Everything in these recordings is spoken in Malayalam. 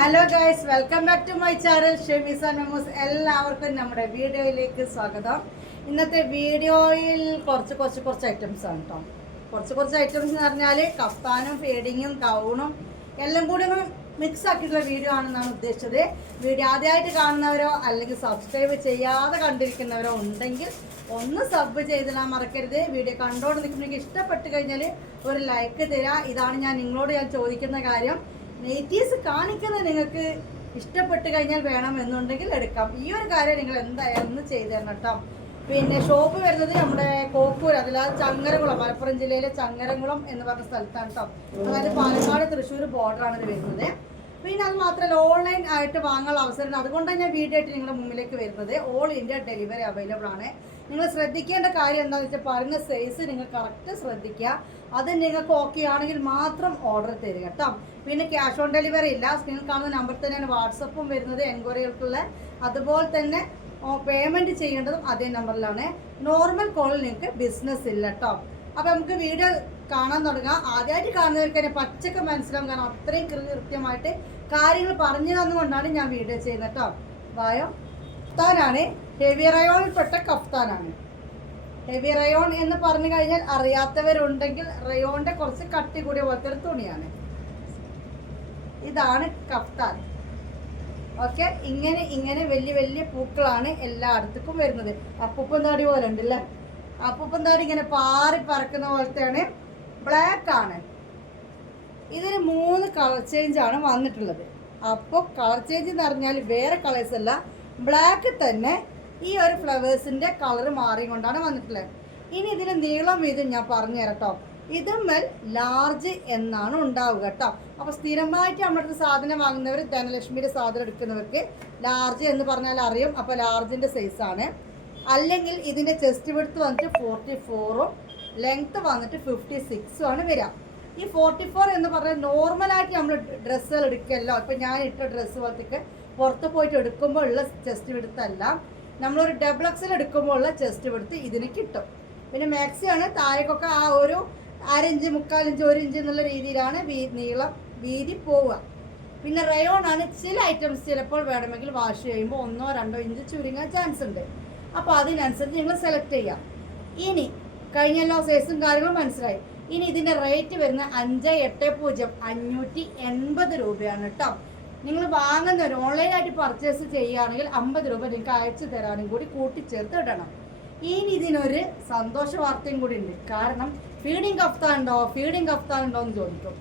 Hello guys welcome back to my channel Shemisa memos എല്ലാവർക്കും നമ്മുടെ വീഡിയോയിലേക്ക് സ്വാഗതം. ഇന്നത്തെ വീഡിയോയിൽ കുറച്ച് കുറച്ച് കുറച്ച് ഐറ്റംസ് ആണ് കേട്ടോ കുറച്ച് കുറച്ച് ഐറ്റംസ് എന്ന് പറഞ്ഞാൽ കഫ്താനും ഫേഡിങ്ങും കൗണും എല്ലാം കൂടി മിക്സ് ആക്കിയിട്ടുള്ള വീഡിയോ ആണെന്നാണ് ഉദ്ദേശിച്ചത്. വീഡിയോ ആദ്യമായിട്ട് കാണുന്നവരോ അല്ലെങ്കിൽ സബ്സ്ക്രൈബ് ചെയ്യാതെ കണ്ടിരിക്കുന്നവരോ ഉണ്ടെങ്കിൽ ഒന്ന് സബ് ചെയ്തിടാൻ മറക്കരുത്. വീഡിയോ കണ്ടോണ്ട് നിൽക്കുന്നെങ്കിൽ ഇഷ്ടപ്പെട്ട് കഴിഞ്ഞാൽ ഒരു ലൈക്ക് തരാം. ഇതാണ് ഞാൻ നിങ്ങളോട് ഞാൻ ചോദിക്കുന്ന കാര്യം. നെയ്റ്റീസ് കാണിക്കുന്നത് നിങ്ങൾക്ക് ഇഷ്ടപ്പെട്ട് കഴിഞ്ഞാൽ വേണം എന്നുണ്ടെങ്കിൽ എടുക്കാം. ഈ ഒരു കാര്യം നിങ്ങൾ എന്തായാലും ഒന്ന് ചെയ്തു തരണം കേട്ടോ. പിന്നെ ഷോപ്പ് വരുന്നത് നമ്മുടെ കോക്കൂർ അതിൽ ചങ്ങരകുളം മലപ്പുറം ജില്ലയിലെ ചങ്ങരകുളം എന്ന് പറഞ്ഞ സ്ഥലത്താണ് കേട്ടോ. അതായത് പാലക്കാട് തൃശ്ശൂർ ബോർഡറാണ് ഇത് വരുന്നത്. പിന്നെ അത് മാത്രമല്ല ഓൺലൈൻ ആയിട്ട് വാങ്ങാനുള്ള അവസരം അതുകൊണ്ടാണ് ഞാൻ വീഡിയോ ആയിട്ട് നിങ്ങളുടെ മുമ്പിലേക്ക് വരുന്നത്. ഓൾ ഇന്ത്യ ഡെലിവറി അവൈലബിൾ ആണ്. നിങ്ങൾ ശ്രദ്ധിക്കേണ്ട കാര്യം എന്താണെന്ന് വെച്ചാൽ പറയുന്ന സൈസ് നിങ്ങൾ കറക്റ്റ് ശ്രദ്ധിക്കുക. അത് നിങ്ങൾക്ക് ഓക്കെ ആണെങ്കിൽ മാത്രം ഓർഡർ തരിക കേട്ടോ പിന്നെ ക്യാഷ് ഓൺ ഡെലിവറി ഇല്ല. സ്ക്രീനിൽ കാണുന്ന നമ്പർ തന്നെയാണ് വാട്സപ്പും വരുന്നത് എൻക്വയറികൾക്കുള്ള അതുപോലെ തന്നെ പേയ്മെന്റ് ചെയ്യേണ്ടതും അതേ നമ്പറിലാണ് നോർമൽ കോളിൽ നിങ്ങൾക്ക് ബിസിനസ് ഇല്ല കേട്ടോ അപ്പോൾ നമുക്ക് വീഡിയോ കാണാൻ തുടങ്ങാം. ആദ്യമായിട്ട് കാണുന്നവർക്ക് തന്നെ പച്ചക്ക് മനസ്സിലാവും. കാരണം അത്രയും കൃത്യമായിട്ട് കാര്യങ്ങൾ പറഞ്ഞു തന്നുകൊണ്ടാണ് ഞാൻ വീഡിയോ ചെയ്യുന്നത് കേട്ടോ വായോ. കഫ്താനാണ് ഹെവി റയോണിൽപ്പെട്ട കഫ്താനാണ്. ഹെവി റയോൺ എന്ന് പറഞ്ഞു കഴിഞ്ഞാൽ അറിയാത്തവരുണ്ടെങ്കിൽ റയോണിന്റെ കുറച്ച് കട്ടി കൂടിയ പോലത്തെ ഒരു തുണിയാണ്. ഇതാണ് കഫ്താൻ. ഓക്കെ ഇങ്ങനെ ഇങ്ങനെ വലിയ വലിയ പൂക്കളാണ് എല്ലായിടത്തേക്കും വരുന്നത്. അപ്പൂപ്പം താടി പോലെ ഉണ്ടല്ലേ? അല്ലേ താടി ഇങ്ങനെ പാറി പറക്കുന്ന പോലത്തെയാണ്. ബ്ലാക്ക് ആണ്. ഇതിന് മൂന്ന് കളർ ചേഞ്ച് ആണ് വന്നിട്ടുള്ളത്. അപ്പോൾ കളർ ചേഞ്ച് എന്ന് പറഞ്ഞാൽ വേറെ കളേഴ്സ് അല്ല. ബ്ലാക്ക് തന്നെ ഈ ഒരു ഫ്ലവേഴ്സിന്റെ കളർ മാറിക്കൊണ്ടാണ് വന്നിട്ടുള്ളത്. ഇനി ഇതിന് നീളം വീതം ഞാൻ പറഞ്ഞു തരട്ടോ ഇതുമ്മൽ ലാർജ് എന്നാണ് ഉണ്ടാവുക കേട്ടോ. അപ്പോൾ സ്ഥിരമായിട്ട് നമ്മുടെ സാധനം വാങ്ങുന്നവർ ധനലക്ഷ്മിയുടെ സാധനം എടുക്കുന്നവർക്ക് ലാർജ് എന്ന് പറഞ്ഞാൽ അറിയും. അപ്പോൾ ലാർജിന്റെ സൈസാണ് അല്ലെങ്കിൽ ഇതിന്റെ ചെസ്റ്റ് വിടുത്ത് വന്നിട്ട് ഫോർട്ടി ഫോറും ലെങ്ത്ത് വന്നിട്ട് ഫിഫ്റ്റി സിക്സും ആണ് വരിക. ഈ ഫോർട്ടി ഫോർ എന്ന് പറഞ്ഞാൽ നോർമലായിട്ട് നമ്മൾ ഡ്രസ്സുകൾ എടുക്കല്ലോ. ഇപ്പം ഞാൻ ഇട്ട ഡ്രസ്സ് പോലത്തേക്ക് പുറത്ത് പോയിട്ട് എടുക്കുമ്പോൾ ഉള്ള ചെസ്റ്റ് വിടുത്തല്ല നമ്മളൊരു ഡബിൾ എക്സൽ എടുക്കുമ്പോൾ ഉള്ള ചെസ്റ്റ് വിടുത്ത് ഇതിന് കിട്ടും. പിന്നെ മാക്സിയാണ് താഴേക്കൊക്കെ ആ ഒരു അരഞ്ച് മുക്കാലിഞ്ച് ഒരു ഇഞ്ച് എന്നുള്ള രീതിയിലാണ് വീ നീളം വീതി പോവുക. പിന്നെ റയോൺ ആണ് ചില ഐറ്റംസ് ചിലപ്പോൾ വേണമെങ്കിൽ വാഷ് ചെയ്യുമ്പോൾ ഒന്നോ രണ്ടോ ഇഞ്ച് ചുരുങ്ങാൻ ചാൻസ് ഉണ്ട്. അപ്പോൾ അതിനനുസരിച്ച് നിങ്ങൾ സെലക്ട് ചെയ്യാം. ഇനി കഴിഞ്ഞ എല്ലാ സൈസും കാര്യങ്ങളും മനസ്സിലായി. ഇനി ഇതിന്റെ റേറ്റ് വരുന്ന അഞ്ച് എട്ട് പൂജ്യം അഞ്ഞൂറ്റി എൺപത് രൂപയാണ് കേട്ടോ. നിങ്ങൾ വാങ്ങുന്ന ഒരു ഓൺലൈനായിട്ട് പർച്ചേസ് ചെയ്യുകയാണെങ്കിൽ അമ്പത് രൂപ നിങ്ങൾക്ക് അയച്ചു തരാനും കൂടി കൂട്ടിച്ചേർത്ത് ഇടണം. ഇനി ഇതിനൊരു സന്തോഷ വാർത്തയും കൂടി ഉണ്ട്. കാരണം ഫീഡിങ് കഫ്താൻ ഉണ്ടോ? ഫീഡിങ് കഫ്താൻ ഉണ്ടോ എന്ന് ചോദിക്കും.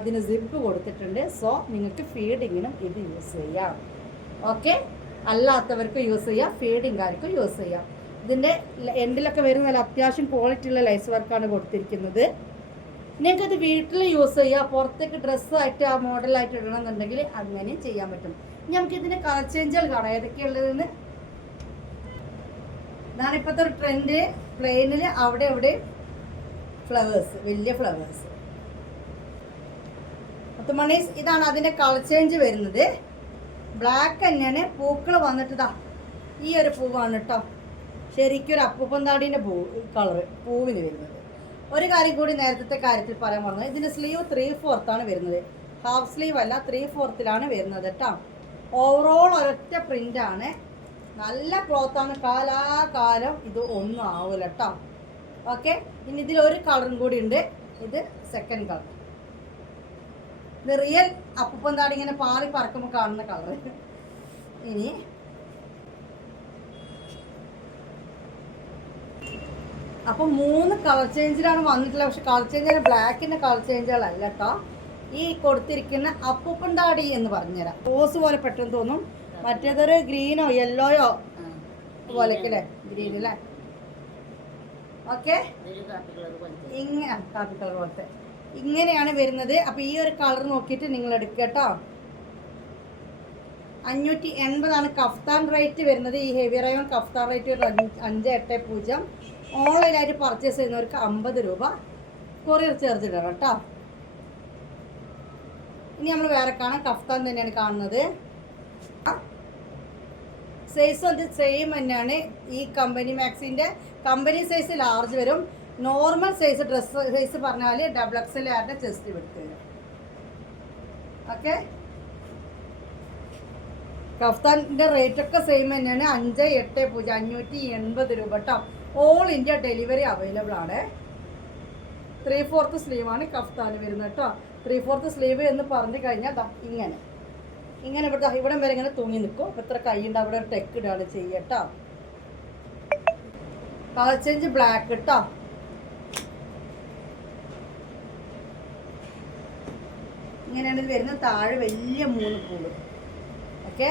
ഇതിന് സിപ്പ് കൊടുത്തിട്ടുണ്ട്. സോ നിങ്ങൾക്ക് ഫീഡിങ്ങിനും ഇത് യൂസ് ചെയ്യാം. ഓക്കെ അല്ലാത്തവർക്ക് യൂസ് ചെയ്യാം. ഫീഡിങ്കാർക്കും യൂസ് ചെയ്യാം. ഇതിന്റെ എൻഡിലൊക്കെ വരുന്ന നല്ല അത്യാവശ്യം ക്വാളിറ്റി ഉള്ള ലൈസ് വർക്കാണ് കൊടുത്തിരിക്കുന്നത്. നിങ്ങൾക്കത് വീട്ടിൽ യൂസ് ചെയ്യാം പുറത്തേക്ക് ഡ്രസ്സായിട്ട് ആ മോഡലായിട്ട് ഇടണമെന്നുണ്ടെങ്കിൽ അങ്ങനെ ചെയ്യാൻ പറ്റും. നമുക്ക് ഇതിന്റെ കളർ ചേഞ്ചുകൾ കാണാം. ഏതൊക്കെയുള്ളതെന്ന് ഇതാണ് ഇപ്പോഴത്തെ ഒരു ട്രെൻഡ് പ്ലെയിനിൽ അവിടെ അവിടെ ഫ്ലവേഴ്സ് വലിയ ഫ്ലവേഴ്സ് മണീസ് ഇതാണ് അതിന്റെ കളർ ചേഞ്ച് വരുന്നത്. ബ്ലാക്ക് തന്നെയാണ്. പൂക്കൾ വന്നിട്ട് ഇതാ ഈ ഒരു പൂവാണ് കേട്ടോ. ശരിക്കും ഒരു അപ്പൂപ്പന്താടീന്റെ പൂ കളറ് പൂവിന് വരുന്നത്. ഒരു കാര്യം കൂടി നേരത്തെ കാര്യത്തിൽ പറയാൻ പറഞ്ഞത് ഇതിന്റെ സ്ലീവ് ത്രീ ആണ് വരുന്നത്. ഹാഫ് സ്ലീവ് അല്ല ത്രീ ഫോർത്തിലാണ് വരുന്നത് കേട്ടോ ഓവറോൾ ഒരൊറ്റ പ്രിന്റാണ് നല്ല ക്ലോത്ത് ആണ്. കാലാകാലം ഇത് ഒന്നും ആവില്ല കേട്ടോ ഓക്കെ ഇനി ഇതിൽ ഒരു കളറും കൂടി ഉണ്ട്. ഇത് സെക്കൻഡ് കളർ ഇത് റിയൽ അപ്പൂപ്പന്താടി ഇങ്ങനെ പാറി പറക്കുമ്പോൾ കാണുന്ന കളർ ഇനി അപ്പം മൂന്ന് കളർ ചേഞ്ചിലാണ് വന്നിട്ടുള്ളത്. പക്ഷെ കളർ ചേഞ്ച് ബ്ലാക്കിന്റെ കളർ ചേഞ്ചുകളല്ല കേട്ടോ. ഈ കൊടുത്തിരിക്കുന്ന അപ്പൂപ്പൻ താടി എന്ന് പറഞ്ഞുതരാം. റോസ് പോലെ പെട്ടെന്ന് തോന്നും. മറ്റേതൊരു ഗ്രീനോ യെല്ലോയോ പോലെ അല്ലേ? ഗ്രീൻ അല്ലേ? ഓക്കെ ഇങ്ങനെ കാപ്പി കളർ പോലത്തെ. ഇങ്ങനെയാണ് വരുന്നത്. അപ്പോൾ ഈ ഒരു കളർ നോക്കിയിട്ട് നിങ്ങൾ എടുക്കുക കേട്ടോ. അഞ്ഞൂറ്റി എൺപതാണ് കഫ്താൻ റേറ്റ് വരുന്നത്. ഈ ഹെവി റയോൺ കഫ്താൻ റേറ്റ് അഞ്ച് അഞ്ച് എട്ട് പൂജ്യം. ഓൺലൈനായിട്ട് പർച്ചേസ് ചെയ്യുന്നവർക്ക് അമ്പത് രൂപ. കൊറിയർ ചാർജ് ഇടണം കേട്ടോ. ഇനി നമ്മൾ വേറെ കാണാം. കഫ്താൻ തന്നെയാണ് കാണുന്നത്. സൈസ് അത് സെയിം തന്നെയാണ്. ഈ കമ്പനി മാക്സിന്റെ കമ്പനി സൈസ് ലാർജ് വരും. നോർമൽ സൈസ് ഡ്രസ് സൈസ് പറഞ്ഞാൽ ഡബിൾ എക്സ് ആരുടെ ചെസ്റ്റ് വിട്ട് വരും. ഓക്കെ കഫ്താന്റെ റേറ്റൊക്കെ സെയിം തന്നെയാണ്. അഞ്ച് എട്ട് പൂജ്യം അഞ്ഞൂറ്റി എൺപത് രൂപ കേട്ടോ. ഓൾ ഇന്ത്യ ഡെലിവറി അവൈലബിൾ ആണ്. ത്രീ ഫോർത്ത് സ്ലീവാണ് കഫ്താൻ വരുന്നത് കേട്ടോ. ത്രീ ഫോർത്ത് സ്ലീവ് എന്ന് പറഞ്ഞു കഴിഞ്ഞാൽ ഇങ്ങനെ. ഇങ്ങനെ ഇവിടെ ഇവിടെ വരെ ഇങ്ങനെ തൂങ്ങി നിൽക്കും അപ്പം ഇത്ര കൈയുണ്ട് അവിടെ ഒരു ടെക്ക് ഇടാണ് ചെയ്യട്ടോ കളർ ബ്ലാക്ക് കേട്ടോ ഇങ്ങനെയാണ് ഇത് വരുന്നത്. താഴെ വലിയ മൂന്ന് പൂൾ. ഓക്കെ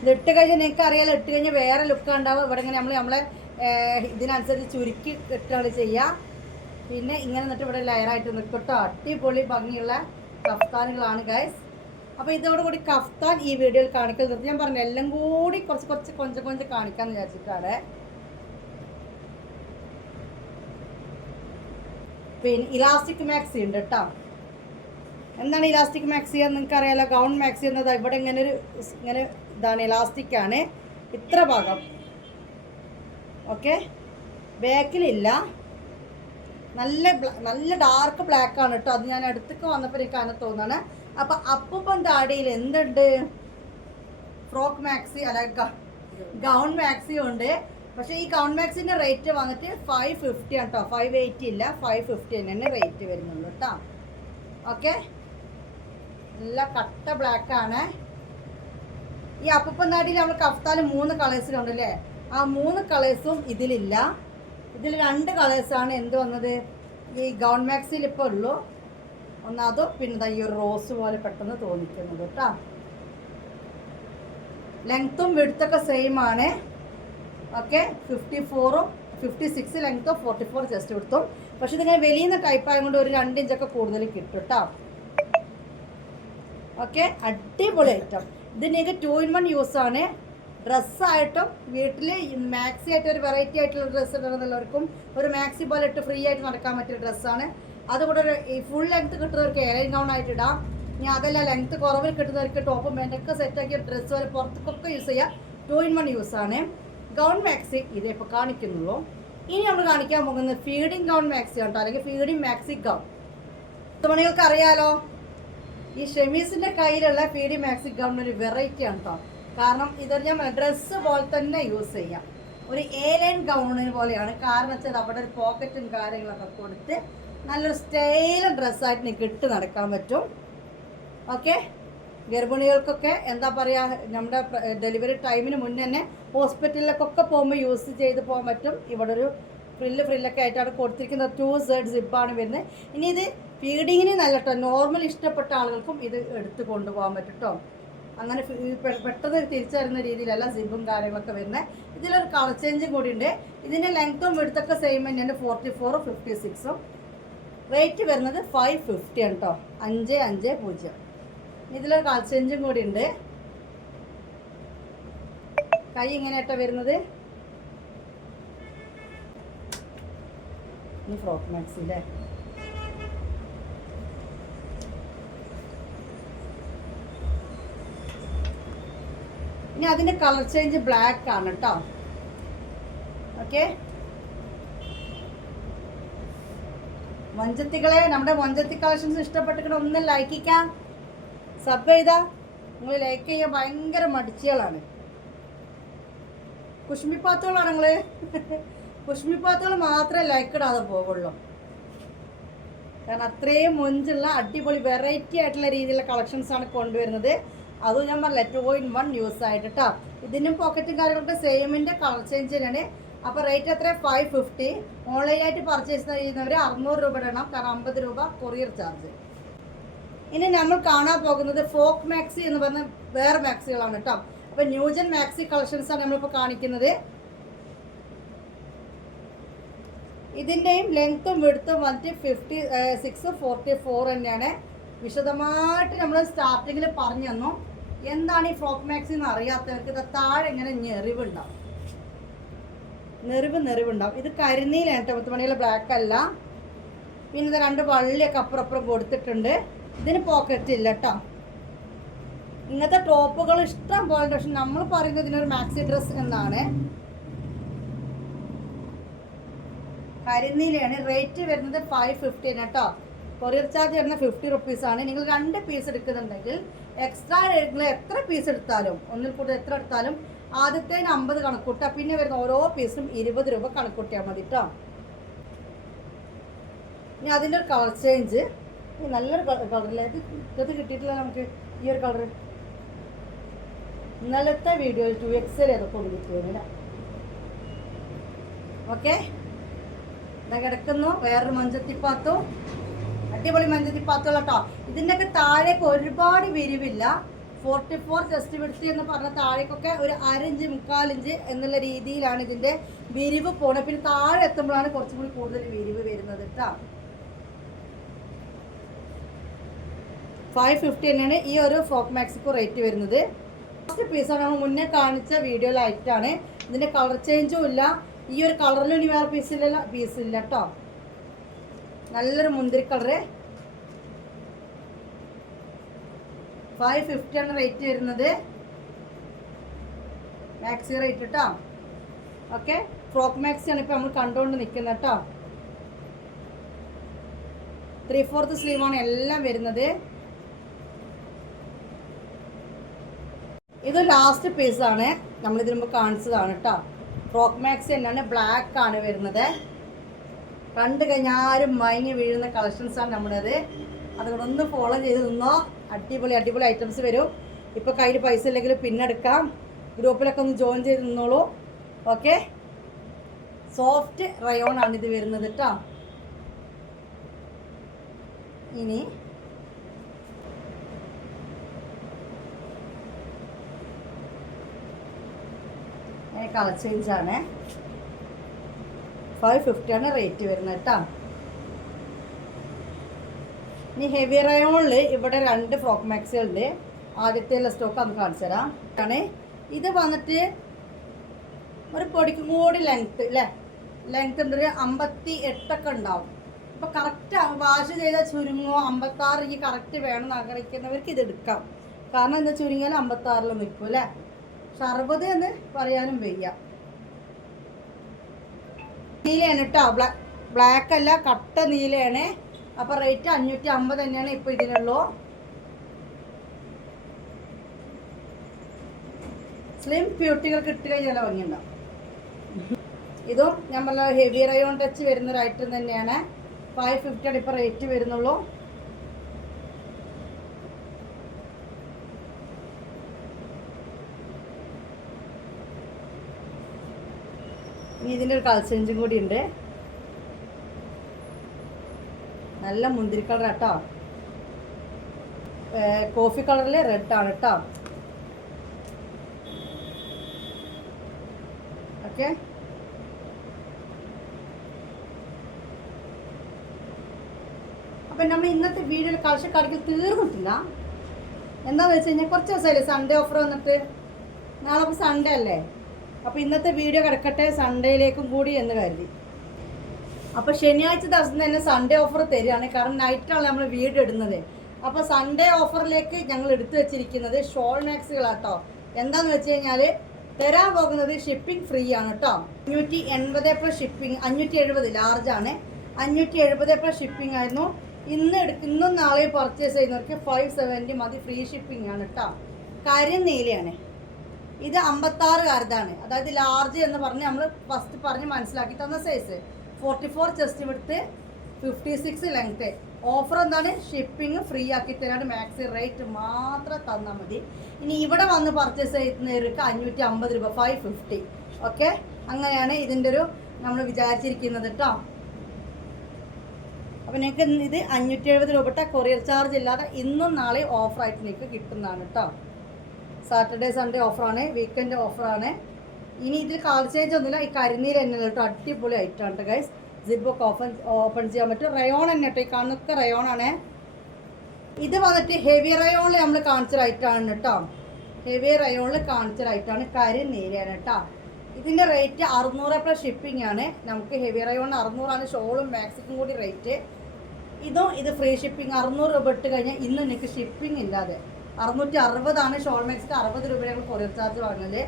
ഇത് ഇട്ട് കഴിഞ്ഞാൽ നിങ്ങൾക്ക് അറിയാലോ ഇട്ട് കഴിഞ്ഞാൽ വേറെ ലുക്ക് ഉണ്ടാവും ഇവിടെ ഇങ്ങനെ നമ്മൾ നമ്മളെ ഇതിനനുസരിച്ച് ചുരുക്കി ഇട്ടാണ് ചെയ്യുക പിന്നെ ഇങ്ങനെ എന്നിട്ട് ഇവിടെ ലെയറായിട്ട് നിൽക്കട്ടോ അടിപൊളി ഭംഗിയുള്ള കഫ്താനുകളാണ് ഗൈസ് അപ്പോൾ ഇതോടുകൂടി കഫ്താൻ ഈ വീഡിയോയിൽ കാണിക്കൽ നിർത്തി. ഞാൻ പറഞ്ഞു എല്ലാം കൂടി കുറച്ച് കുറച്ച് കൊഞ്ചം കൊഞ്ചം കാണിക്കാമെന്ന് വിചാരിച്ചിട്ടാണ്. പിന്നെ ഇലാസ്റ്റിക് മാക്സി ഉണ്ട് കേട്ടോ എന്താണ് ഇലാസ്റ്റിക് മാക്സി എന്ന് നിങ്ങൾക്ക് അറിയാലോ ഗൗൺ മാക്സി എന്നത്. ഇവിടെ ഇങ്ങനെ ഒരു ഇങ്ങനെ ഇതാണ് ഇലാസ്റ്റിക് ആണ്. ഇത്ര ഭാഗം. ഓക്കെ? ബാക്കിലില്ല. നല്ല നല്ല ഡാർക്ക് ബ്ലാക്ക് ആണ് കേട്ടോ അത് ഞാൻ അടുത്തേക്ക് വന്നപ്പോൾ എനിക്ക് അങ്ങനെ തോന്നാണ്. അപ്പം അപ്പം താടിയിൽ എന്തുണ്ട്? ഫ്രോക്ക് മാക്സി അല്ല ഗൗൺ മാക്സിയും ഉണ്ട്. പക്ഷേ ഈ ഗൗൺ മാക്സിന്റെ റേറ്റ് വന്നിട്ട് ഫൈവ് ഫിഫ്റ്റി ആണ് കേട്ടോ ഫൈവ് എയ്റ്റി ഇല്ല ഫൈവ് ഫിഫ്റ്റി തന്നെയാണ് റേറ്റ് വരുന്നുള്ളൂ കേട്ടോ ഓക്കെ? നല്ല കട്ട ബ്ലാക്ക് ആണ്. ഈ അപ്പപ്പനാടിയിൽ നമ്മൾ കഫ്താൽ മൂന്ന് കളേഴ്സിലുണ്ട് അല്ലേ ആ മൂന്ന് കളേഴ്സും ഇതിലില്ല. ഇതിൽ രണ്ട് കളേഴ്സാണ് എന്ത് വന്നത്? ഈ ഗൗൺ മാക്സിൽ ഇപ്പോൾ ഉള്ളൂ. ഒന്നാതോ പിന്നെ ഈ ഒരു റോസ് പോലെ പെട്ടെന്ന് തോന്നിക്കുന്നത് കേട്ടോ ലെങ്ത്തും വിടുത്തൊക്കെ സെയിം ആണ്. ഓക്കെ ഫിഫ്റ്റി ഫോറും ഫിഫ്റ്റി സിക്സ് ലെങ്ത്തും ഫോർട്ടി ഫോർ ജസ്റ്റ് വിടുത്തും പക്ഷെ ഇതിങ്ങനെ വലിയ ടൈപ്പ് ആയതുകൊണ്ട് ഒരു രണ്ട് ഇഞ്ചൊക്കെ കൂടുതൽ കിട്ടും കേട്ടോ ഓക്കെ അടിപൊളി ഐറ്റം ഇത് ടു ഇൻ വൺ ആണ്. ഡ്രസ്സായിട്ടും വീട്ടിൽ മാക്സി ആയിട്ട് ഒരു വെറൈറ്റി ആയിട്ടുള്ള ഡ്രസ്സ് ഇടുന്നുള്ളവർക്കും ഒരു മാക്സി പോലെ ഇട്ട് ഫ്രീ ആയിട്ട് നടക്കാൻ പറ്റിയ ഡ്രസ്സാണ് അതുകൂടെ ഒരു ഈ ഫുൾ ലെങ്ത് കിട്ടുന്നവർക്ക് എയറിംഗ് ഗൗൺ ആയിട്ട് ഇടാം. ഇനി അതല്ല ലെങ്ത് കുറവിൽ കിട്ടുന്നവർക്ക് ടോപ്പും പാന്റൊക്കെ സെറ്റാക്കിയ ഡ്രസ്സ് വരെ പുറത്തൊക്കെ യൂസ് ചെയ്യാം. ടു ഇൻ വൺ യൂസ് ആണ്. ഗൗൺ മാക്സി ഇതേ ഇപ്പോൾ കാണിക്കുന്നുള്ളൂ. ഇനി നമ്മൾ കാണിക്കാൻ പോകുന്നത് ഫീഡിങ് ഗൗൺ മാക്സി കേട്ടോ അല്ലെങ്കിൽ ഫീഡിങ് മാക്സി ഗൗൺ മണികൾക്ക് അറിയാലോ? ഈ ഷെമീസിന്റെ കയ്യിലുള്ള ഫീഡി മാക്സി ഗൗൺ ഒരു വെറൈറ്റി ആണ് കേട്ടോ കാരണം ഇത് ഞാൻ ഡ്രസ്സ് പോലെ തന്നെ യൂസ് ചെയ്യാം. ഒരു ഏലൈൻ ലൈൻ ഗൗണിന് പോലെയാണ് കാരണം വെച്ചാൽ അവിടെ ഒരു പോക്കറ്റും കാര്യങ്ങളൊക്കെ കൊടുത്ത് നല്ലൊരു സ്റ്റൈലും ഡ്രസ്സായിട്ട് നിങ്ങൾക്ക് ഇട്ട് നടക്കാൻ പറ്റും. ഓക്കെ ഗർഭിണികൾക്കൊക്കെ എന്താ പറയുക നമ്മുടെ ഡെലിവറി ടൈമിന് മുന്നേ തന്നെ ഹോസ്പിറ്റലിലേക്കൊക്കെ പോകുമ്പോൾ യൂസ് ചെയ്ത് പോകാൻ പറ്റും. ഇവിടെ ഒരു ഫ്രില്ല് ഫ്രില്ലൊക്കെ ആയിട്ടാണ് കൊടുത്തിരിക്കുന്നത് ടു സൈഡ് സിപ്പാണ് വരുന്നത്. ഇനി ഇത് ഫീഡിങ്ങിന് നല്ല കേട്ടോ നോർമൽ ഇഷ്ടപ്പെട്ട ആളുകൾക്കും ഇത് എടുത്ത് കൊണ്ടുപോകാൻ പറ്റും കേട്ടോ അങ്ങനെ പെട്ടെന്ന് തിരിച്ചറിയുന്ന രീതിയിലല്ല സിബും കാര്യങ്ങളൊക്കെ വരുന്നത് ഇതിലൊരു കളർ ചേഞ്ചും കൂടി ഉണ്ട് ഇതിന്റെ ലെങ്ത്തും വിടുത്തൊക്കെ സെയിം തന്നെയാണ് ഫോർട്ടി ഫോറും ഫിഫ്റ്റി സിക്സും റേറ്റ് വരുന്നത് ഫൈവ് ഫിഫ്റ്റി ആണ് കേട്ടോ അഞ്ച് അഞ്ച് പൂജ്യം. ഇതിലൊരു കളർ ചേഞ്ചും കൂടി ഉണ്ട്. കൈ ഇങ്ങനെയാട്ടോ വരുന്നത്. ഫ്രോക്ക് മാക്സി ഇനി അതിന്റെ കളർ ചേഞ്ച് ബ്ലാക്ക് ആണ് കേട്ടോ ഓക്കെ മൊഞ്ചത്തികളെ നമ്മുടെ മൊഞ്ചത്തി കളക്ഷൻസ് ഇഷ്ടപ്പെട്ടിട്ട് ഒന്ന് ലൈക്ക് സബ് ചെയ്താ. നിങ്ങൾ ലൈക്ക് ചെയ്യാൻ ഭയങ്കര മടിച്ചുകളാണ്. കുഷ്മിപ്പാത്തുകളാണ് നിങ്ങൾ. കുഷ്മിപ്പാത്തുകൾ മാത്രമേ ലൈക്ക് ഇടാതെ പോകുള്ളൂ കാരണം അത്രയും മൊഞ്ചുള്ള അടിപൊളി വെറൈറ്റി ആയിട്ടുള്ള രീതിയിലുള്ള കളക്ഷൻസ് ആണ് കൊണ്ടുവരുന്നത്. അതും ഞാൻ പറഞ്ഞില്ല ടു ഇൻ വൺ യൂസ് ആയിട്ട് കേട്ടോ ഇതിനും പോക്കറ്റും കാര്യങ്ങളൊക്കെ സെയിമിന്റെ കളർ ചേഞ്ച് തന്നെയാണ്. അപ്പോൾ റേറ്റ് എത്ര ഫൈവ് ഫിഫ്റ്റി ഓൺലൈനായിട്ട് പർച്ചേസ് ചെയ്യുന്നവർ അറുന്നൂറ് രൂപ ഇടണം കാരണം അമ്പത് രൂപ കൊറിയർ ചാർജ് ഇനി നമ്മൾ കാണാൻ പോകുന്നത് ഫോക്ക് മാക്സി എന്ന് പറഞ്ഞ വേറെ മാക്സികളാണ് കേട്ടോ അപ്പോൾ ന്യൂജൻ മാക്സി കളക്ഷൻസാണ് നമ്മളിപ്പോൾ കാണിക്കുന്നത്. ഇതിന്റെയും ലെങ്ത്തും വിടുത്തും വന്നിട്ട് ഫിഫ്റ്റി സിക്സ് ഫോർട്ടി ഫോർ തന്നെയാണ്. വിശദമായിട്ട് നമ്മൾ സ്റ്റാർട്ടിങ്ങിൽ പറഞ്ഞു തന്നു. എന്താണ് ഈ ഫ്രോക്ക് മാക്സി എന്ന് അറിയാത്തവർക്ക് ഇത് താഴെ ഇങ്ങനെ ഞെറിവുണ്ടാവും. നെറിവ് നെറിവുണ്ടാവും ഇത് കരിനീലാണ് കേട്ടോ പത്ത് മണിയുള്ള ബ്ലാക്ക് അല്ല. പിന്നെ ഇത് രണ്ട് വള്ളിയൊക്കെ അപ്പുറം അപ്പുറം കൊടുത്തിട്ടുണ്ട്. ഇതിന് പോക്കറ്റ് ഇല്ല കേട്ടോ. ഇങ്ങനത്തെ ടോപ്പുകൾ ഇഷ്ടം പോലെ പക്ഷെ നമ്മൾ പറയുന്നത് ഇതിനൊരു മാക്സി ഡ്രസ് എന്നാണ്. കരിനീലയാണ്. റേറ്റ് വരുന്നത് ഫൈവ് ഫിഫ്റ്റീൻ കേട്ടോ. കൊറിയർ ചാർജ് വരുന്നത് ഫിഫ്റ്റി റുപ്പീസ് ആണ്. നിങ്ങൾ രണ്ട് പീസ് എടുക്കുന്നുണ്ടെങ്കിൽ എക്സ്ട്രാ നിങ്ങൾ എത്ര പീസ് എടുത്താലും ഒന്നിൽ കൂടുതൽ എത്ര എടുത്താലും ആദ്യത്തെ അമ്പത് കണക്കൂട്ടുക പിന്നെ വരുന്ന ഓരോ പീസും ഇരുപത് രൂപ കണക്കൂട്ടിയാൽ മതി കേട്ടോ ഇനി അതിന്റെ ഒരു കളർ ചേഞ്ച് നല്ലൊരു കളറില്ല ഇത് ഇത് കിട്ടിയിട്ടില്ല നമുക്ക് ഈ ഒരു കളർ ഇന്നലത്തെ വീഡിയോയിൽ ടു എക്സൽ ഏതൊക്കെ ഒന്ന് ഓക്കെ ഇതാ കിടക്കുന്നു. വേറൊരു മഞ്ചത്തിപ്പാത്തും അടിപൊളി മഞ്ചത്തിപ്പാത്തുള്ള കേട്ടോ ഇതിന്റെയൊക്കെ താഴേക്ക് ഒരുപാട് വിരിവില്ല. ഫോർട്ടി ഫോർ ചെസ്റ്റ് എന്ന് പറഞ്ഞ താഴേക്കൊക്കെ ഒരു അരഞ്ച് മുക്കാലിഞ്ച് എന്നുള്ള രീതിയിലാണ് ഇതിന്റെ വിരിവ് പോണത്. പിന്നെ താഴെ എത്തുമ്പോഴാണ് കുറച്ചും കൂടി കൂടുതൽ വിരിവ് വരുന്നത് കേട്ടോ ഫൈവ് ഫിഫ്റ്റി തന്നെയാണ് ഈ ഒരു ഫ്രോക്ക് മാക്സിക്കോ റേറ്റ് വരുന്നത്. ഫസ്റ്റ് പീസാണ് നമ്മൾ മുന്നേ കാണിച്ച വീഡിയോ ലൈറ്റാണ് ഇതിന്റെ കളർ ചേഞ്ചും ഇല്ല. ഈ ഒരു കളറിലും ഇനി വേറെ പീസില്ല പീസില്ല കേട്ടോ നല്ലൊരു മുന്തിരി കളറ്. ഫൈവ് ഫിഫ്റ്റി ആണ് റേറ്റ് വരുന്നത്. മാക്സി റേറ്റ് കേട്ടോ ഓക്കെ ഫ്രോക്ക് മാക്സി ആണ് ഇപ്പം നമ്മൾ കണ്ടുകൊണ്ട് നിൽക്കുന്നത് കേട്ടോ ത്രീ ഫോർത്ത് സ്ലീവാണ് എല്ലാം വരുന്നത്. ഇത് ലാസ്റ്റ് പീസാണ് നമ്മളിതിന് മുമ്പ് കാണിച്ചതാണ് കേട്ടോ ഫ്രോക്ക് മാക്സി തന്നെയാണ് ബ്ലാക്ക് ആണ് വരുന്നത്. കണ്ടു കഴിഞ്ഞാൽ ആരും മയങ്ങി വീഴുന്ന കളക്ഷൻസാണ് നമ്മുടേത്. അതുകൊണ്ട് ഒന്ന് ഫോളോ ചെയ്ത് നിന്നോ. അടിപൊളി അടിപൊളി ഐറ്റംസ് വരും. ഇപ്പോൾ കയ്യിൽ പൈസ ഇല്ലെങ്കിൽ പിന്നെടുക്കാം ഗ്രൂപ്പിലൊക്കെ ഒന്ന് ജോയിൻ ചെയ്ത് നിന്നോളൂ. ഓക്കെ സോഫ്റ്റ് റയോൺ ആണ് ഇത് വരുന്നത് കേട്ടോ ഇനി കളർ ചേഞ്ചാണേ ഫൈവ് ഫിഫ്റ്റി ആണ് റേറ്റ് വരുന്നത് കേട്ടോ. ഇനി ഹെവി റയോണിൽ ഇവിടെ രണ്ട് ഫ്രോക്ക് ഉണ്ട്. ആദ്യത്തെ സ്റ്റോക്ക് അത് കാണിച്ചു തരാം. ഇത് വന്നിട്ട് ഒരു പൊടിക്കും കൂടി ലെങ്ത്ത് അല്ലേ ലെങ്ത്ത് ഉണ്ട്. ഒരു അമ്പത്തി എട്ടൊക്കെ ഉണ്ടാവും അപ്പോൾ കറക്റ്റ് വാഷ് ചെയ്താൽ ചുരുങ്ങോ അമ്പത്താറ് ഈ കറക്റ്റ് വേണം ആഗ്രഹിക്കുന്നവർക്ക് ഇത് എടുക്കാം. കാരണം എന്താ ചുരുങ്ങിയാൽ അമ്പത്താറിൽ നിൽക്കും അല്ലേ പക്ഷെ അറുപത് എന്ന് പറയാനും വയ്യ. നീലയാണ് കേട്ടോ ബ്ലാക്ക് അല്ല കട്ട നീലയാണ്. അപ്പൊ റേറ്റ് അഞ്ഞൂറ്റി അമ്പത് തന്നെയാണ് ഇപ്പൊ ഇതിനുള്ളൂ സ്ലിം പ്യൂട്ടികൾക്ക് ഇട്ട് കഴിഞ്ഞാൽ ഭംഗിയുണ്ടാവും ഇതും നമ്മൾ ഹെവി റയോൺ ടച്ച് വരുന്ന ഒരു ഐറ്റം തന്നെയാണ്. ഫൈവ് ഫിഫ്റ്റിയാണ് ഇപ്പൊ റേറ്റ് വരുന്നുള്ളൂ. ഇതിന്റെ ഒരു കൾസഞ്ചും കൂടി ഉണ്ട്. നല്ല മുന്തിരി കളർ കേട്ടോ കോഫി കളറിൽ റെഡ് ആണ് കേട്ടോ ഓക്കെ. അപ്പം നമ്മൾ ഇന്നത്തെ വീഡിയോയിൽ കടക്കിൽ തീർന്നിട്ടില്ല. എന്താണെന്ന് വെച്ച് കഴിഞ്ഞാൽ കുറച്ച് ദിവസമല്ലേ സൺഡേ ഓഫർ വന്നിട്ട്? നാളെ അപ്പോൾ സൺഡേ അല്ലേ? അപ്പോൾ ഇന്നത്തെ വീഡിയോ കിടക്കട്ടെ സൺഡേയിലേക്കും കൂടി എന്ന് കരുതി. അപ്പോൾ ശനിയാഴ്ച ദിവസം തന്നെ സൺഡേ ഓഫർ തരികയാണ്. കാരണം നൈറ്റാണ് നമ്മൾ വീട് ഇടുന്നത്. അപ്പോൾ സൺഡേ ഓഫറിലേക്ക് ഞങ്ങൾ എടുത്തു വെച്ചിരിക്കുന്നത് ഷോൾ മാക്സുകളാട്ടോ എന്താന്ന് വെച്ച് കഴിഞ്ഞാൽ തരാൻ പോകുന്നത് ഷിപ്പിംഗ് ഫ്രീ ആണ് കേട്ടോ അഞ്ഞൂറ്റി എൺപത് പ്ലസ് ഷിപ്പിംഗ് അഞ്ഞൂറ്റി എഴുപത് ലാർജ് ആണ്. അഞ്ഞൂറ്റി എഴുപത് പ്ലസ് ഷിപ്പിംഗ് ആയിരുന്നു. ഇന്ന് ഇന്നും നാളെയും പർച്ചേസ് ചെയ്യുന്നവർക്ക് ഫൈവ് സെവന്റി മതി ഫ്രീ ഷിപ്പിംഗ് ആണ് കേട്ടോ കാര്യം നീലയാണ് അമ്പത്താറ് കാരതാണ് അതായത് ലാർജ് എന്ന് പറഞ്ഞ് നമ്മൾ ഫസ്റ്റ് പറഞ്ഞ് മനസ്സിലാക്കി തന്ന സൈസ് ഫോർട്ടി ഫോർ ചെസ്റ്റ് വിടുത്ത് ഫിഫ്റ്റി സിക്സ് ലെങ്ത്ത് ഓഫർ എന്താണ്? ഷിപ്പിംഗ് ഫ്രീ ആക്കി തരാണ് മാക്സി റേറ്റ് മാത്രം തന്നാൽ മതി. ഇനി ഇവിടെ വന്ന് പർച്ചേസ് ചെയ്യുന്നവർക്ക് അഞ്ഞൂറ്റി അമ്പത് രൂപ ഫൈവ് ഫിഫ്റ്റി ഓക്കെ അങ്ങനെയാണ് ഇതിന്റെ ഒരു നമ്മൾ വിചാരിച്ചിരിക്കുന്നത് കേട്ടോ അപ്പം നിങ്ങൾക്ക് ഇത് അഞ്ഞൂറ്റി എഴുപത് രൂപ കൊറിയർ ചാർജ് ഇല്ലാതെ ഇന്നും നാളെ ഓഫറായിട്ട് നിങ്ങൾക്ക് കിട്ടുന്നതാണ് കേട്ടോ സാറ്റർഡേ സൺഡേ ഓഫറാണ് വീക്കെൻഡ് ഓഫറാണ് ഇനി ഇതിൽ കാൾ ചേഞ്ച് ഒന്നുമില്ല. ഈ കരിനീര് തന്നെ കേട്ടോ. അടിപൊളി ഐറ്റം ആണ് ഗൈസ് സിബൊക്കെ ഓപ്പൺ ഓപ്പൺ ചെയ്യാൻ പറ്റും. റയോൺ തന്നെ കേട്ടോ ഈ കാണുന്നൊക്കെ റയോൺ ആണ്. ഇത് വന്നിട്ട് ഹെവി റയോണിൽ നമ്മൾ കാണിച്ച ഐറ്റമാണ് കേട്ടോ ഹെവി റയോണിൽ കാണിച്ച ഐറ്റമാണ് കരിനീരാണ് കേട്ടോ ഇതിന്റെ റേറ്റ് അറുന്നൂറ് പ്ലസ് ഷിപ്പിംഗ് ആണ്. നമുക്ക് ഹെവി റയോൺ അറുന്നൂറാണ് ഷോളും മാക്സിക്കും കൂടി റേറ്റ് ഇതും ഇത് ഫ്രീ ഷിപ്പിംഗ് അറുന്നൂറ് രൂപ ഇട്ട് കഴിഞ്ഞാൽ ഇന്ന് നിങ്ങൾക്ക് ഷിപ്പിംഗ് ഇല്ലാതെ. അറുന്നൂറ്റി അറുപതാണ് ഷോൾ മാക്സിക്ക് അറുപത് രൂപ ഞങ്ങൾ കൊറിയർ ചാർജ് വാങ്ങുന്നത്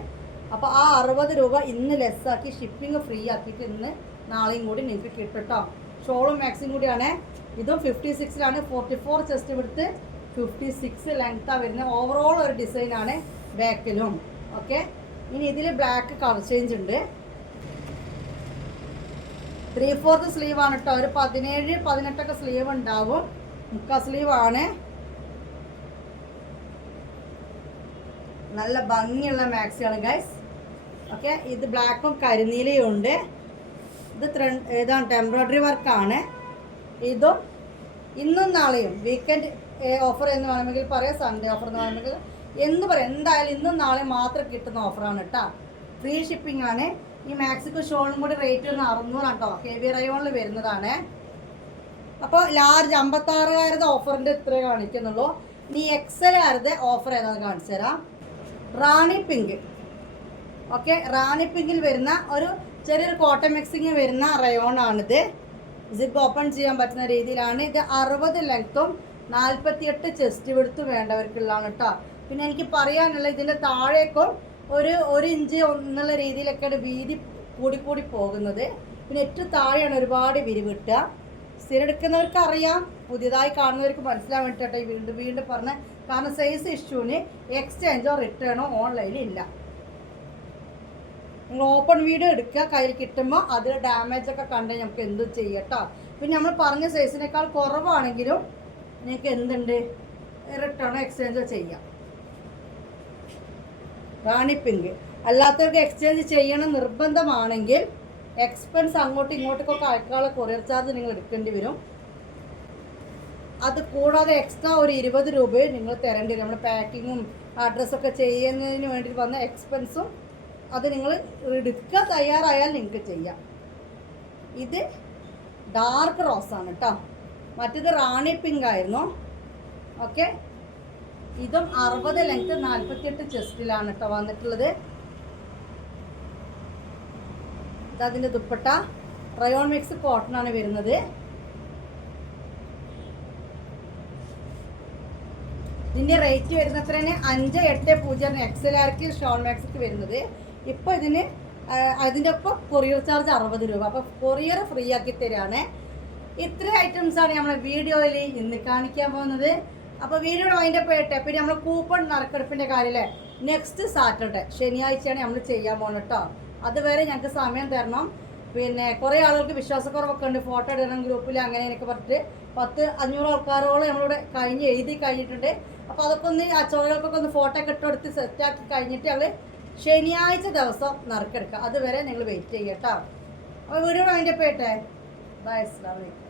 അപ്പോൾ ആ അറുപത് രൂപ ഇന്ന് ലെസ്സാക്കി ഷിപ്പിംഗ് ഫ്രീ ആക്കിയിട്ട് ഇന്ന് നാളെയും കൂടി നിങ്ങൾക്ക് കിട്ടും കേട്ടോ ഷോളും മാക്സിം കൂടിയാണ്. ഇതും ഫിഫ്റ്റി സിക്സിലാണ് ഫോർട്ടി ഫോർ ചെസ്റ്റ് വിടുത്ത് ഫിഫ്റ്റി സിക്സ് ലെങ്ത്താണ് വരുന്നത് ഓവറോൾ ഒരു ഡിസൈനാണ് ബാക്കിലും ഓക്കെ ഇനി ഇതിൽ ബ്ലാക്ക് കളർ ചേഞ്ച് ഉണ്ട്. ത്രീ ഫോർത്ത് സ്ലീവാണ് കേട്ടോ ഒരു പതിനേഴ് പതിനെട്ടൊക്കെ സ്ലീവ് ഉണ്ടാവും. മുക്കാ സ്ലീവ് നല്ല ഭംഗിയുള്ള മാക്സിയാണ് ഗൈസ് ഓക്കെ ഇത് ബ്ലാക്കും കരിനീലയും ഉണ്ട്. ഇത് ത്ര ഇതാണ് എംബ്രോയ്ഡറി വർക്കാണ് ഇതും ഇന്നും നാളെയും വീക്കെൻഡ് ഓഫർ എന്ന് വേണമെങ്കിൽ പറയാം സൺഡേ ഓഫർ എന്ന് വേണമെങ്കിൽ എന്ന് പറയാം. എന്തായാലും ഇന്നും നാളെയും മാത്രം കിട്ടുന്ന ഓഫറാണ് കേട്ടോ ഫ്രീ ഷിപ്പിംഗ് ആണ്. ഈ മാക്സിക്കോ ഷോളും കൂടി റേറ്റ് വരുന്ന അറുന്നൂറാണ് കേട്ടോ ഹെവി റയോണിൽ വരുന്നതാണ്. അപ്പോൾ ലാർജ് അമ്പത്താറുകാരുടെ ഓഫറിന്റെ ഇത്രേ കാണിക്കുന്നുള്ളൂ. നീ എക്സലുകാരുടെ ഓഫർ ഏതാണെന്ന് കാണിച്ചു തരാം റാണി പിങ്ക്. ഓക്കെ റാണി പിങ്കിൽ വരുന്ന ഒരു ചെറിയൊരു കോട്ടൺ മിക്സിങ് വരുന്ന റയോണാണിത്. സിപ്പ് ഓപ്പൺ ചെയ്യാൻ പറ്റുന്ന രീതിയിലാണ്. ഇത് അറുപത് ലെങ്ത്തും നാൽപ്പത്തിയെട്ട് ചെസ്റ്റ് വിടുത്ത് വേണ്ടവർക്കുള്ളതാണ് കേട്ടോ പിന്നെ എനിക്ക് പറയാനുള്ള ഇതിന്റെ താഴേക്കും ഒരു ഒരു ഇഞ്ച് എന്നുള്ള രീതിയിലൊക്കെയാണ് വീതി കൂടിക്കൂടി പോകുന്നത്. പിന്നെ ഏറ്റവും താഴെയാണ് ഒരുപാട് വിരിവ് കിട്ടുക. സ്ഥിരം എടുക്കുന്നവർക്ക് അറിയാം പുതിയതായി കാണുന്നവർക്ക് മനസ്സിലാൻ ഈ വീണ്ടും വീണ്ടും പറഞ്ഞ കാരണം സൈസ് ഇഷ്യൂവിന് എക്സ്ചേഞ്ചോ റിട്ടേണോ ഓൺലൈനിൽ ഇല്ല. നിങ്ങൾ ഓപ്പൺ വീഡിയോ എടുക്കുക കയ്യിൽ കിട്ടുമ്പോൾ അതിൽ ഡാമേജ് ഒക്കെ കണ്ട് നമുക്ക് എന്ത് ചെയ്യട്ടോ. പിന്നെ നമ്മൾ പറഞ്ഞ സൈസിനേക്കാൾ കുറവാണെങ്കിലും നിങ്ങൾക്ക് എന്തുണ്ട്? റിട്ടേണോ എക്സ്ചേഞ്ചോ ചെയ്യാം. റാണി പിങ്ക് അല്ലാത്തവർക്ക് എക്സ്ചേഞ്ച് ചെയ്യണം നിർബന്ധമാണെങ്കിൽ എക്സ്പെൻസ് അങ്ങോട്ടും ഇങ്ങോട്ടേക്കൊക്കെ അയക്കാനുള്ള കൊറിയർ ചാർജ് നിങ്ങൾ എടുക്കേണ്ടി വരും. അത് കൂടാതെ എക്സ്ട്രാ ഒരു ഇരുപത് രൂപയും നിങ്ങൾ തരേണ്ടി വരും. നമ്മുടെ പാക്കിങ്ങും അഡ്രസ്സൊക്കെ ചെയ്യുന്നതിന് വേണ്ടി വന്ന എക്സ്പെൻസും അത് നിങ്ങൾ എടുക്കാൻ തയ്യാറായാൽ നിങ്ങൾക്ക് ചെയ്യാം. ഇത് ഡാർക്ക് റോസാണ് കേട്ടോ മറ്റേത് റാണി പിങ്ക് ആയിരുന്നു. ഓക്കെ ഇതും അറുപത് ലെങ്ത് നാൽപ്പത്തിയെട്ട് ചെസ്റ്റിലാണ് കേട്ടോ വന്നിട്ടുള്ളത്. ഇതതിന്റെ ദുപ്പട്ട. റയോൺ മിക്സ് കോട്ടൺ ആണ് വരുന്നത്. ഇതിന്റെ റേറ്റ് വരുന്നത്രയാണ് അഞ്ച് എട്ട് പൂജ്യം എക്സൽ ആർക്ക് ഷോൺ മാക്സിക്ക് വരുന്നത്. ഇപ്പോൾ ഇതിന് അതിന്റെ ഒപ്പം കൊറിയർ ചാർജ് അറുപത് രൂപ. അപ്പോൾ കൊറിയർ ഫ്രീ ആക്കി തരാണ്. ഇത്ര ഐറ്റംസാണ് നമ്മളെ വീഡിയോയിൽ ഇന്ന് കാണിക്കാൻ പോകുന്നത്. അപ്പോൾ വീഡിയോ അതിന്റെ പോയിട്ടെ പിന്നെ നമ്മൾ കൂപ്പൺ നറുക്കെടുപ്പിന്റെ കാര്യമല്ലേ നെക്സ്റ്റ് സാറ്റർഡേ ശനിയാഴ്ചയാണ് നമ്മൾ ചെയ്യാൻ പോകുന്നത് കേട്ടോ. അതുവരെ ഞങ്ങൾക്ക് സമയം തരണം. പിന്നെ കുറേ ആളുകൾക്ക് വിശ്വാസക്കുറവൊക്കെ ഉണ്ട്. ഫോട്ടോ ഇടണം ഗ്രൂപ്പിൽ അങ്ങനെ എനിക്ക് പറഞ്ഞിട്ട് പത്ത് അഞ്ഞൂറ് ആൾക്കാരോളം നമ്മളിവിടെ കഴിഞ്ഞ് എഴുതി കഴിഞ്ഞിട്ടുണ്ട്. അപ്പോൾ അതൊക്കെ ഒന്ന് ആ ഒന്ന് ഫോട്ടോ ഒക്കെ സെറ്റ് ആക്കി കഴിഞ്ഞിട്ട് ഞങ്ങൾ ശനിയാഴ്ച ദിവസം നറുക്കെടുക്കുക. അതുവരെ നിങ്ങൾ വെയിറ്റ് ചെയ്യട്ടോ അപ്പോൾ വീഡിയോ അതിന്റെ പേട്ടെ ബൈ അസ്ലാം വലൈക്കും